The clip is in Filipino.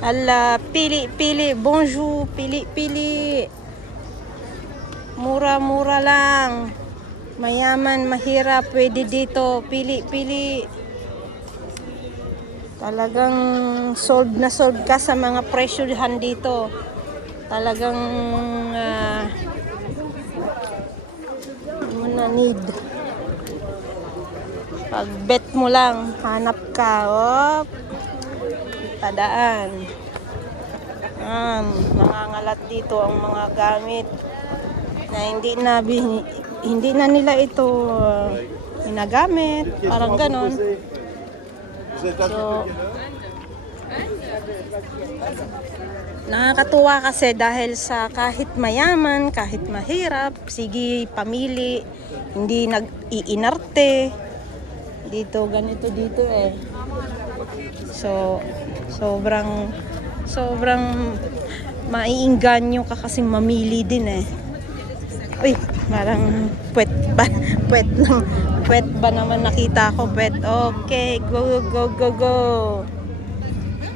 Ala, pili, pili. Bonjour, pili, pili. Mura-mura lang. Mayaman, mahirap, pwede dito. Pili, pili. Talagang sold na sold ka sa mga presyohan dito. Talagang mo na need. Pag bet mo lang, hanap ka. Op. Tadaan. Nangangalat dito ang mga gamit na hindi na nila ito ginagamit, parang ganon. So nakakatuwa kasi dahil sa kahit mayaman, kahit mahirap, sige pamili, hindi nag-iinarte dito, ganito dito eh. So sobrang maiinganyo ka kasi mamili din eh. Uy, parang puwet ba naman nakita ko, puwet. Okay, go, go, go, go.